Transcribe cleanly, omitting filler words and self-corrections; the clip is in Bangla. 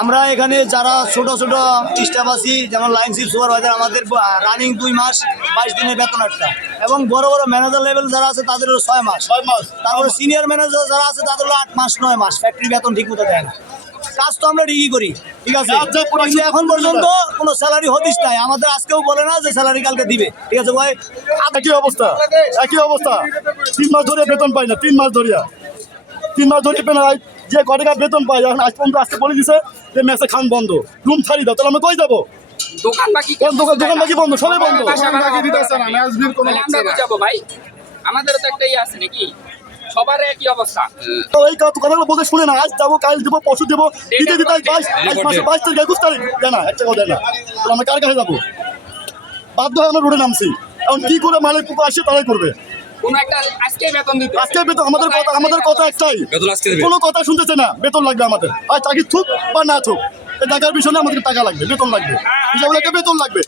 আমরা এখানে যারা ছোট ছোট স্টাফ আছি, যেমন লাইন শিপ সুপারভাইজার, আমাদের রানিং 2 মাস 22 দিনের বেতন একটা, এবং বড় বড় ম্যানেজার লেভেল যারা আছে তাদের হলো 6 মাস। তারপরে সিনিয়র ম্যানেজার যারা আছে তাদের হলো 8 মাস 9 মাস। ফ্যাক্টরি বেতন ঠিক মতো দেয় না। কাজ তো আমরা ঠিকই করি, ঠিক আছে, কিন্তু এখন পর্যন্ত কোনো স্যালারি হদিস নাই। আমাদের আজকেও বলে না যে স্যালারি কালকে দিবে, ঠিক আছে ভাই। একই অবস্থা 3 মাস ধরে বেতন পাই না, 3 মাস ধরিয়া 3 মাস ধরে পেনা যে কটাকা বেতন পাই, এখন আজ পর্যন্ত আজকে বলে দিছে যে মেসে খান বন্ধ, রুম ছাড়ি দাও। তাহলে আমরা কই যাবো? দোকান বাকি বন্ধ, সবাই বন্ধ। আমরা যাবো ভাই, আমাদের তো একটাই আছে নাকি, সবার একই অবস্থা। তো এই কথাগুলো বলতে শুনে না, আজ যাবো, কাল দেবো, পরশু দেবো, দিতে 22 তারিখ 21 তারিখ দেয় না, একটা কথা দেয় না। তাহলে আমরা কার কাছে যাবো? বাধ্য হয়ে আমরা রোডে নামছি। এখন কি করে মালিক আসে তারাই করবে। কোন একটা আজকে বেতন দিতে, আজকে বেতন আমাদের কথা একটাই, কোনো কথা শুনতেছে না। বেতন লাগবে আমাদের, আর চাকরি থুক বা না থুক, এই টাকার পিছনে আমাদের টাকা লাগবে, বেতন লাগবে, হিসাব বেতন লাগবে।